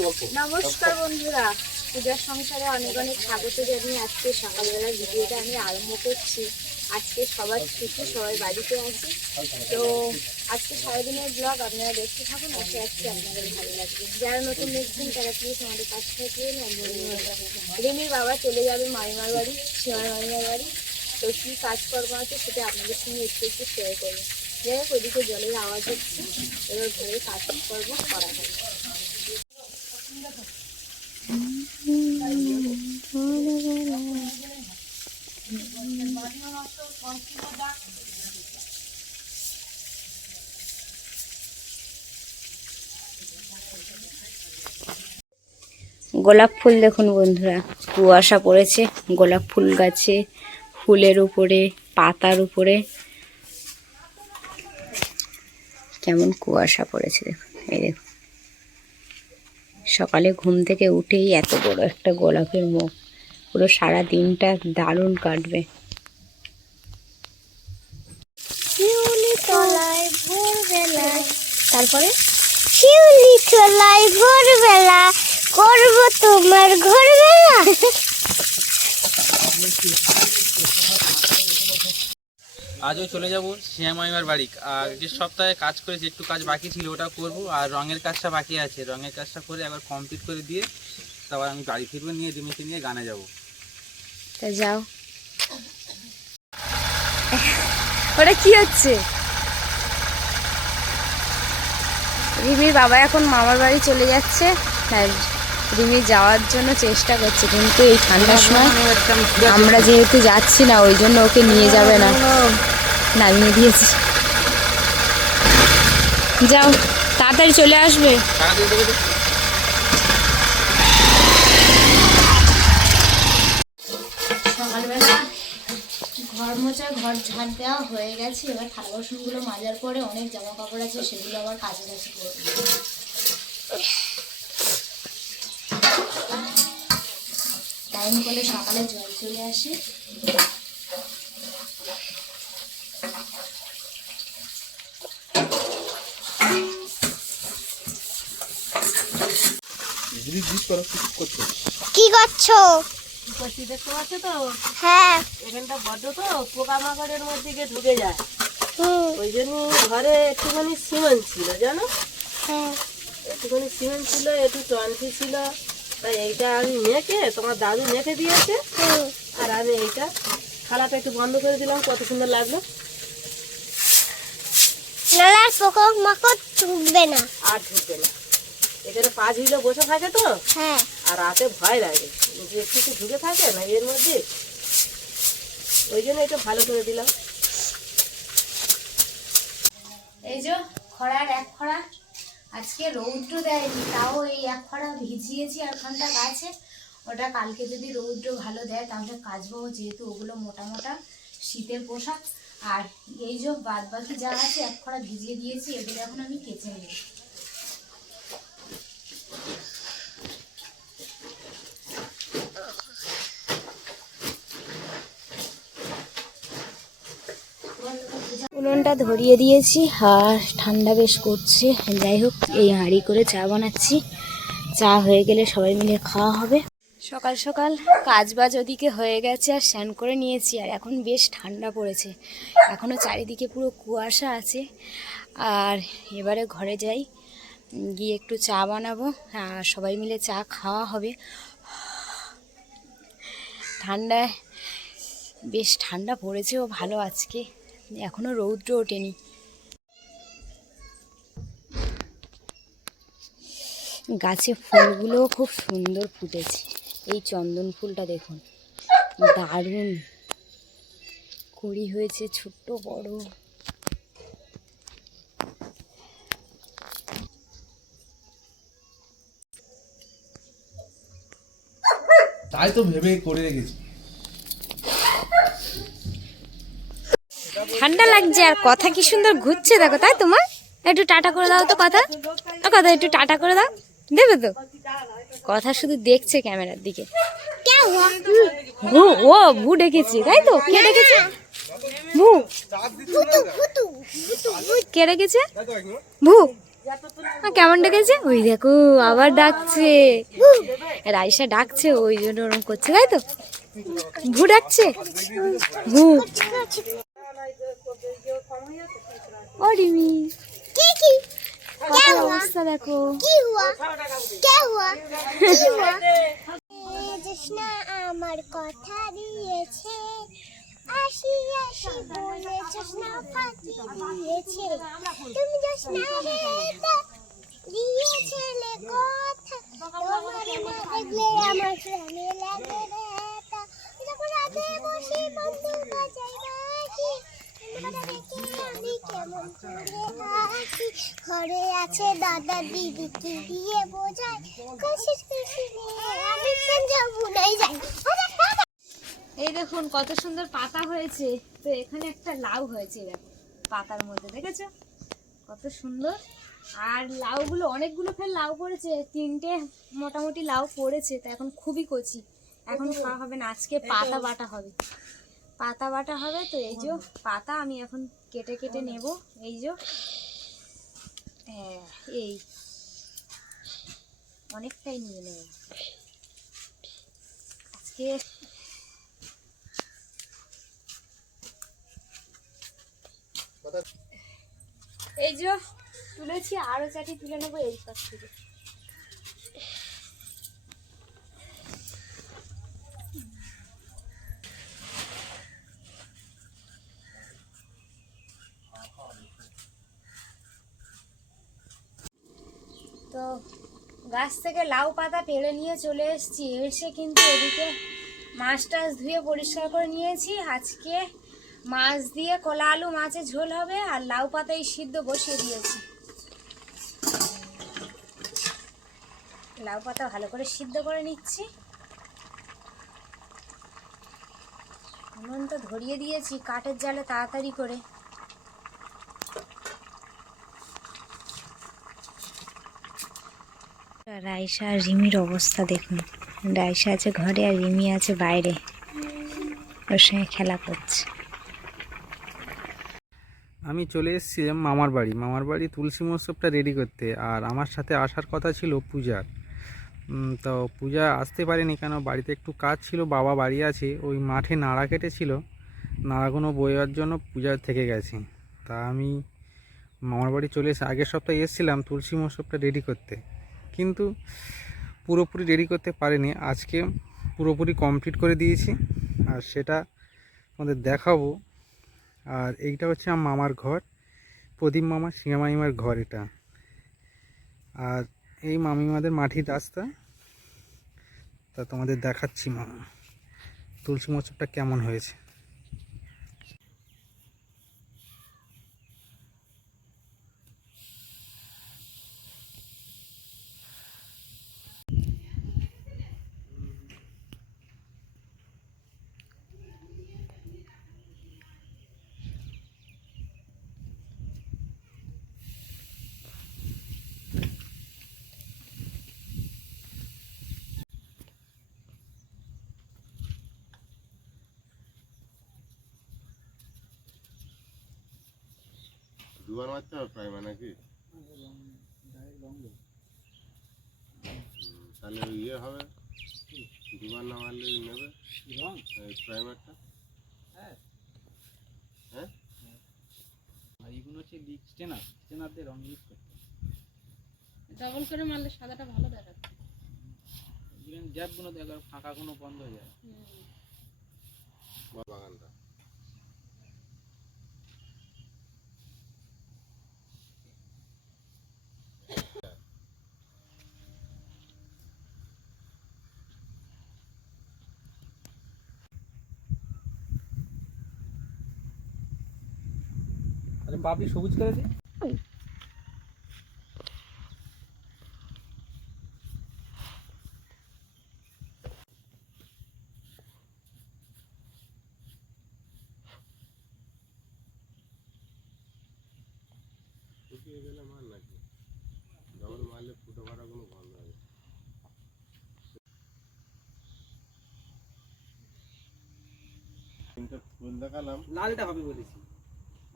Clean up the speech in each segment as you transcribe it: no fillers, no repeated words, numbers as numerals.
নমস্কার বন্ধুরা, পূজার সংসারে অনেক অনেক স্বাগত জানিয়ে আজকে সকালবেলার ভিডিওটা আমি আরম্ভ করছি। আজকে সবার ছুটি, সবাই বাড়িতে আছি। তো আজকে সারাদিনের ব্লগ আপনারা দেখতে থাকুন, আশা রাখছি আপনাদের ভালো লাগবে। যারা নতুন দেখছেন তারা প্লিজ আমাদের কাছ থেকে রিমির বাবা চলে যাবে মামিমার বাড়ি, সীমার মামিমার বাড়ি। তো কী কাজকর্ম আছে সেটা আপনাদের সঙ্গে একটু একটু শেয়ার করবো। যাই হোক, ওইদিকে জলের আওয়াজ হচ্ছে, এবার ঘরে কাজকর্ম করা হবে। গোলাপ ফুল দেখুন বন্ধুরা, কুয়াশা পড়েছে গোলাপ ফুল গাছে, ফুলের উপরে, পাতার উপরে কেমন কুয়াশা পড়েছে দেখুন। এই দেখুন, সকালে ঘুম থেকে উঠেই এত বড় একটা গোলাপের মুখ, পুরো সারা দিনটা দারুণ কাটবে। তারপরে শিউলি তলায় ভোরবেলা করব তোমার ঘরবেলা। আজও চলে যাব শ্যাম মামিমার বাড়ি। আর যে সপ্তাহে কাজ করেছি, একটু কাজ বাকি ছিল, ওটা করব। আর রঙের কাজটা বাকি আছে, রঙের কাজটা করে একবার কমপ্লিট করে দিয়ে তারপর আমি বাড়ি ফিরবো, নিয়ে রিমিকে নিয়ে গানে যাব। তা যাও। ওটা কি হচ্ছে? রিমির বাবা এখন মামার বাড়ি চলে যাচ্ছে, আর রিমি যাওয়ার জন্য চেষ্টা করছে, কিন্তু এই ঠান্ডার সময় আমরা যেহেতু যাচ্ছি না, ওই জন্য ওকে নিয়ে যাবে না, নামিয়ে দিয়েছি। যাও, তাড়াতাড়ি চলে আসবে। সকালবেলা ঘর মোছা, ঘর ঝাড় দেওয়া হয়ে গেছে। এবার থালা বাসনগুলো মাজার পরে অনেক জামা কাপড় আছে, সেগুলো আবার কাছাকাছি করবো। টাইম করলে সকালে জল চলে আসে। কি করছো? দেখতে পাচ্ছ তো, হ্যাঁ, এখানটা বড্ড তো পোকামাকড়ের মধ্যে গিয়ে ঢুকে যায়। ওই জন্য ঘরে একটুখানি সিমেন্ট ছিল, জানো, হ্যাঁ, একটুখানি সিমেন্ট ছিল, একটু টন্টি ছিল। তাই এইটা আমি মেখে, তোমার দাদু মেখে দিয়েছে, আর আমি এইটা খালাটা একটু বন্ধ করে দিলাম। কত সুন্দর লাগলো। নালার পোকামাকড় ঢুকবে না, আর ঢুকবে না। এখানে পা ঝুলে বসে থাকে তো, হ্যাঁ, আর রাতে ভয় লাগে যে একটু ঢুকে থাকে না এর মধ্যে, ওই জন্য এটা ভালো করে দিলাম। এই যে খরার এক খরা, আজকে রৌদ্র দেয়নি, তাও এই এক খরা ভিজিয়েছি। আর ওখানটা গাছে, ওটা কালকে যদি রৌদ্র ভালো দেয় তাহলে কাচবো, যেহেতু ওগুলো মোটা মোটা শীতের পোশাক। আর এই যে বাদ বাকি যা আছে এক খরা ভিজিয়ে দিয়েছি, এগুলো এখন আমি কেচে নেব। উনুনটা ধরিয়ে দিয়েছি, আর ঠান্ডা বেশ করছে। যাই হোক, এই হাঁড়ি করে চা বানাচ্ছি, চা হয়ে গেলে সবাই মিলে খাওয়া হবে। সকাল সকাল কাজ বাজ ওদিকে হয়ে গেছে, আর স্নান করে নিয়েছি। আর এখন বেশ ঠান্ডা পড়েছে, এখনও চারিদিকে পুরো কুয়াশা আছে। আর এবারে ঘরে যাই, গিয়ে একটু চা বানাবো, আর সবাই মিলে চা খাওয়া হবে। ঠান্ডায় বেশ ঠান্ডা পড়েছেও ভালো আজকে, এখনো রৌদ্র ওঠেনি। গাছে ফুলগুলোও খুব সুন্দর ফুটেছে। এই চন্দন ফুলটা দেখুন, দারুণ কুড়ি হয়েছে, ছোট্ট বড়। তাই তো ভেবে করে রেখেছি। ঠান্ডা লাগছে, আর কথা কি সুন্দর ঘুরছে দেখো। তাই তোমার একটু টাটা করে দাও তো, কথা কথা একটু টাটা করে দাও, দেবে তো? কথা শুধু দেখছে ক্যামেরার দিকে। ও ভু ডেকেছে, তাই তো? কে ডেকেছে? ভু কে ডেকেছে? ভু কেমন ডেকেছে? ওই দেখো আবার ডাকছে, রাইসা ডাকছে, ওই জন্য ওরকম করছে, তাই তো? ভু ডাকছে, ভু। ও রিমি, কি কি পাতার অবস্থা দেখো। কি হুয়া কে হুয়া কি হুয়া জোসনা আমার কথা দিয়েছে, আসি আসি বলে জোসনা ফাঁকি দিয়েছে, তুমি জোসনা হেতা দিয়েছিলে কথা, তোমার না দেখলে আমার প্রেমে লাগে রেতা, যখন রাতে বসে বন্ধু বাজাই বাঁশি, তোমার দেখে আমি কেমন করে আছি, ঘরে আছে দাদা দিদি কি দিয়ে বোঝায়, খুশি খুশি নিয়ে আমি কেন যাবো নাই যাই। এই দেখুন কত সুন্দর পাতা হয়েছে। তো এখানে একটা লাউ হয়েছে, দেখো পাতার মধ্যে, দেখেছো কত সুন্দর। আর লাউগুলো অনেকগুলো ফের লাউ পড়েছে, 3টে মোটামুটি লাউ পড়েছে। তো এখন খুবই কচি, এখন খাওয়া হবে না, আজকে পাতা বাটা হবে, পাতা বাটা হবে। তো এই যে পাতা আমি এখন কেটে কেটে নেব, এই যে হ্যাঁ, এই অনেকটাই নিয়ে নেব আজকে। এই যে তুলেছি, আরো চাটি তুলে নেবো এই পাশ থেকে। তো গাছ থেকে লাউ পাতা পেড়ে নিয়ে চলে এসেছি, এসে কিন্তু এদিকে মাছ টাছ ধুয়ে পরিষ্কার করে নিয়েছি। আজকে মাছ দিয়ে কলা আলু মাছের ঝোল হবে, আর লাউ পাতাই সিদ্ধ বসিয়ে দিয়েছি। লাউ পাতা ভালো করে সিদ্ধ করে নিচ্ছি, উনুন তো ধরিয়ে দিয়েছি কাঠের জালে তাড়াতাড়ি করে। রাইসা আর রিমির অবস্থা দেখুন, রাইসা আছে ঘরে আর রিমি আছে বাইরে, ওর সঙ্গে খেলা করছে। আমি চলে এসেছিলাম মামার বাড়ি তুলসী মহোৎসবটা রেডি করতে। আর আমার সাথে আসার কথা ছিল পূজার, তো পূজা আসতে পারেনি, কেন বাড়িতে একটু কাজ ছিল, বাবা বাড়ি আছে, ওই মাঠে নাড়া কেটেছিল, নাড়াগুলো বইয়ার জন্য পূজা থেকে গেছে। তা আমি মামার বাড়ি চলে এসে আগের সপ্তাহে এসেছিলাম তুলসী মহোৎসবটা রেডি করতে, কিন্তু পুরোপুরি রেডি করতে পারিনি। আজকে পুরোপুরি কমপ্লিট করে দিয়েছি, আর সেটা আমাদের দেখাবো। আর এইটা হচ্ছে আমার মামার ঘর, প্রদীপ মামা সিংহা মামিমার ঘর এটা। আর এই মামিমাদের মাটির রাস্তা, তা তোমাদের দেখাচ্ছি মামা তুলসী মহোৎসবটা কেমন হয়েছে। দুবার মারতে হবে প্রায় নাকি? তাহলে ইয়ে হবে, দুবার না মারলে নেবে প্রাইমারটা। হ্যাঁ হ্যাঁ, আর এগুলো হচ্ছে লিক স্টেনার দিয়ে রং ইউজ করতে, ডবল করে মারলে সাদাটা ভালো দেখাচ্ছে। গ্যাপগুলো দেখো, ফাঁকাগুলো বন্ধ হয়ে যায়। বাগানটা আরে পাপড়ি সবুজ করে দিই। শুকিয়ে গেলে মার নাকি? ডবল মারলে ফুটো ফাটাগুলো বন্ধ হবে। ফুল দেখালাম, লালটা হবে বলেছি,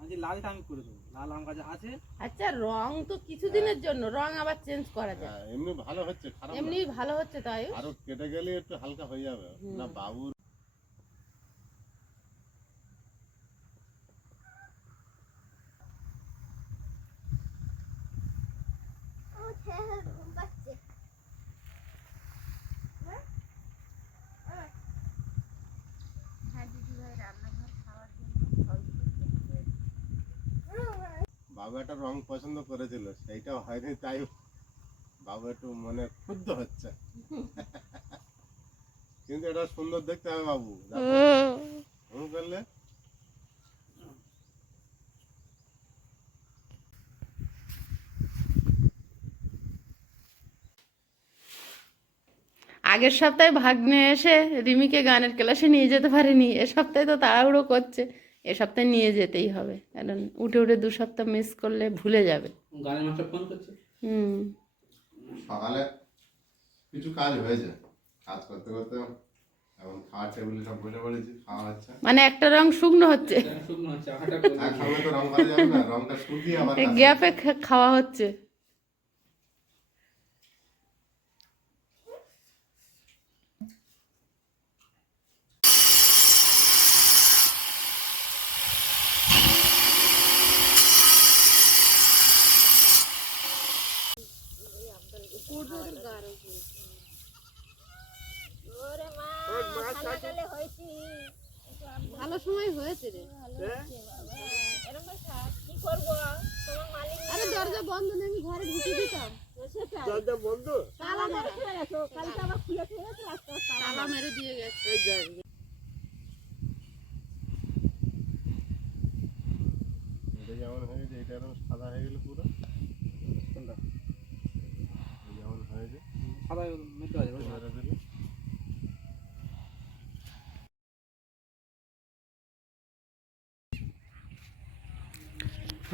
আজকে লালটা আমি করে দেবো, লাল আম গাছ আছে। আচ্ছা রং তো কিছুদিনের জন্য, রং আবার চেঞ্জ করা যায়। হ্যাঁ, এমনি ভালো হচ্ছে, খারাপ না। এমনি ভালো হচ্ছে তাই। আরো কেটে গেলে একটু হালকা হয়ে যাবে না বাবুর। বাবু একটা রং পছন্দ করেছিল, সেইটাও হয়নি, তাই বাবু একটু মনে ক্ষুব্ধ হচ্ছে। কিন্তু এটা সুন্দর দেখতে হবে বাবু, দেখো করলে। আগের সপ্তাহে ভাগ্নে এসে রিমিকে গানের ক্লাসে নিয়ে যেতে পারেনি, এ সপ্তাহে তো তাড়াহুড়ো করছে, এ সপ্তাহে নিয়ে যেতেই হবে, কারণ উঠে উঠে 2 সপ্তাহ মিস করলে ভুলে যাবে। গানের মাস্টার ফোন করছে। হুম। সকালে কিছু কাজ হয়েছে, কাজ করতে করতে এখন খাওয়ার টেবিলে সব বসে পড়েছি, খাওয়া হচ্ছে। মানে একটা রং শুকনো হচ্ছে, শুকনো হচ্ছে, আটা একসঙ্গে তো রং করা যাবে না, রংটা শুকিয়ে আবার কাজ গ্যাপে খাওয়া হচ্ছে। ভালো সময় হয়েছে রে। আরে দরজা বন্ধ নেই, আমি ঘরে ঢুকিয়ে দিতাম। দরজা বন্ধ, তালা মেরে দিয়ে গেছে। এটা যেমন হয়েছে, এটা এরকম সাদা হয়ে গেল পুরো। কোনটা? এই যেমন হয়েছে, সাদা মেটে আছে। মেরে দিলে।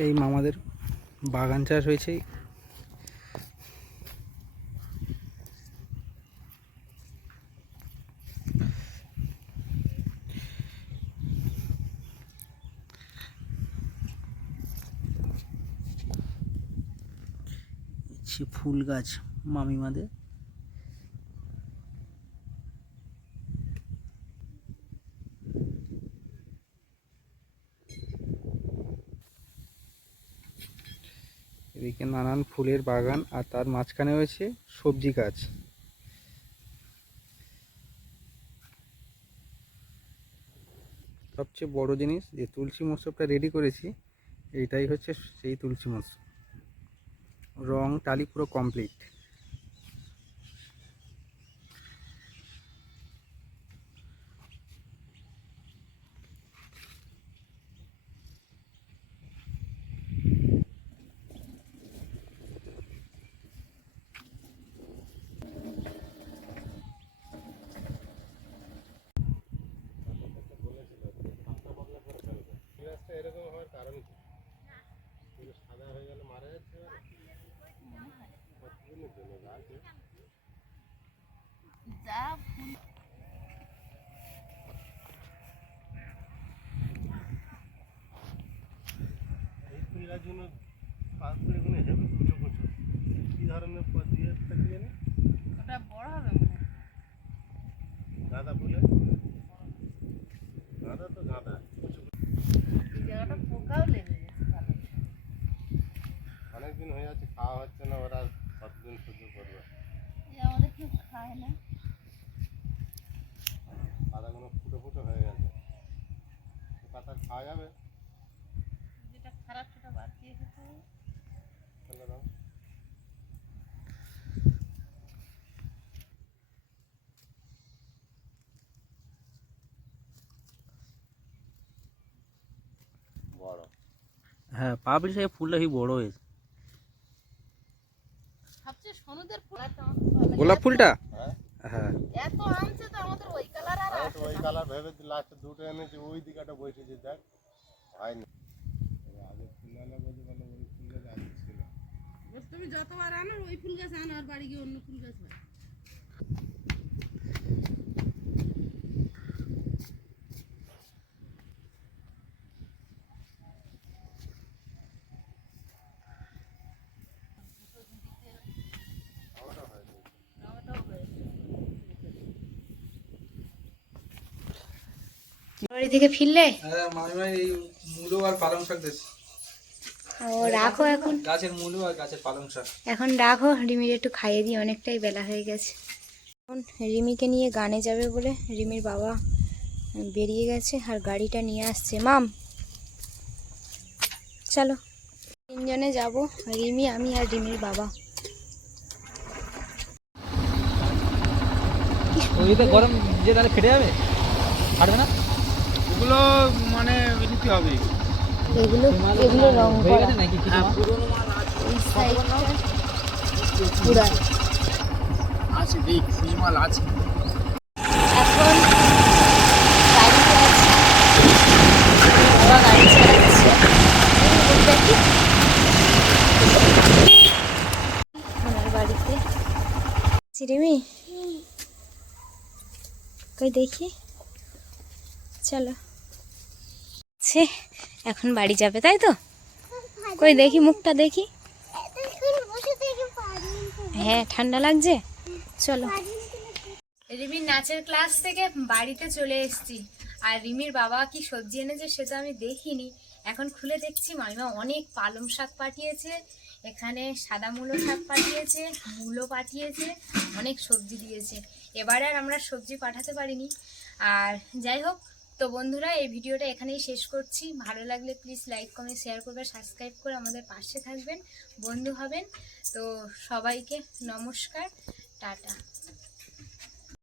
এই মামাদের বাগান চাষ হয়েছে। ফুল গাছ মামিমাদের। এদিকে নানান ফুলের বাগান, আর তার মাঝখানে রয়েছে সবজি গাছ। সবচেয়ে বড় জিনিস যে তুলসী মণ্ডপটা রেডি করেছি, এইটাই হচ্ছে সেই তুলসী মণ্ডপ। রং টালি পুরো কমপ্লিট। গাছটা এরকম হওয়ার কারণ কি? পুরো সাদা হয়ে গেলে মারা যাচ্ছে। কতদিনের জন্য গাছ? এই ফুল গাছগুলো পাশে এখানে হেভি কুচো কুচো, কি ধরনের দিয়ে থাকিয়ে না ওটা বড় হবে মনে হয়। গাঁদা ফুলে, গাঁদা তো গাঁদা কুচো কুচো। এই জায়গাটা পোকাও লেগে গেছে ভালো। অনেকদিন হয়ে যাচ্ছে খাওয়া হচ্ছে না, ওরা কতদিন সহ্য করবে? আমাদের কেউ খায় না। পাতাগুলো ফুটো ফুটো হয়ে গেছে, পাতা খাওয়া যাবে? যেটা খারাপ সেটা বাদ দিয়ে খেতে হবে। ফেলে দাও। বড়, হ্যাঁ পাপড়ি সাহেব ফুলটা কি বড় হয়েছে। সবচেয়ে সোনুদের ফুল গোলাপ ফুলটা হ্যাঁ হ্যাঁ এত আনছে তো আমাদের ওই কালার আর আমি তো ওই কালার ভেবে লাস্টে দুটো এনেছি, ওই দিকটা বসেছি, দেখ হয়নি। আগে ফুল আনা বলতে বলে ওই ফুল গাছ আগে ছিল। তুমি যতবার আনো ওই ফুল গাছ আনো, আর বাড়ি গিয়ে অন্য ফুল গাছ হয়। বাড়ি থেকে ফিরলে? হ্যাঁ মামিমা এই মূলো আর পালং শাক দিয়েছে। ও রাখো এখন, গাছের মূলো আর গাছের পালং শাক। এখন রাখো, রিমির একটু খাইয়ে দিই, অনেকটাই বেলা হয়ে গেছে। এখন রিমিকে নিয়ে গানে যাবে বলে রিমির বাবা বেরিয়ে গেছে আর গাড়িটা নিয়ে আসছে। মাম চলো, তিনজনে যাব, রিমি, আমি আর রিমির বাবা। ওইটা গরম যে তাহলে ফেটে যাবে, ফাটবে না? এগুলো মানে নিতে হবে, এগুলো এগুলো রং করা, নাকি এই সাইডটা পুরা আছে, দেখ সিজমাল আছে। এখন গাড়িতে আছি, বাবা গাড়ি চালাচ্ছে। দেখি ওনার বাড়িতে রিমি, কই দেখি, চলো। এখন বাড়ি যাবে তাই তো? কই দেখি মুখটা দেখি। হ্যাঁ ঠান্ডা লাগছে, চলো। রিমির নাচের ক্লাস থেকে বাড়িতে চলে এসেছি, আর রিমির বাবা কি সবজি এনেছে সেটা আমি দেখিনি। এখন খুলে দেখছি মামিমা অনেক পালং শাক পাঠিয়েছে, এখানে সাদা মূলো শাক পাঠিয়েছে, মূলো পাঠিয়েছে, অনেক সবজি দিয়েছে। এবারে আর আমরা সবজি পাঠাতে পারিনি। আর যাই হোক, তো বন্ধুরা এই ভিডিওটা এখানেই শেষ করছি। ভালো লাগলে প্লিজ লাইক কমেন্ট শেয়ার করবেন, সাবস্ক্রাইব করে আমাদের পাশে থাকবেন, বন্ধু হবেন। তো সবাইকে নমস্কার, টাটা।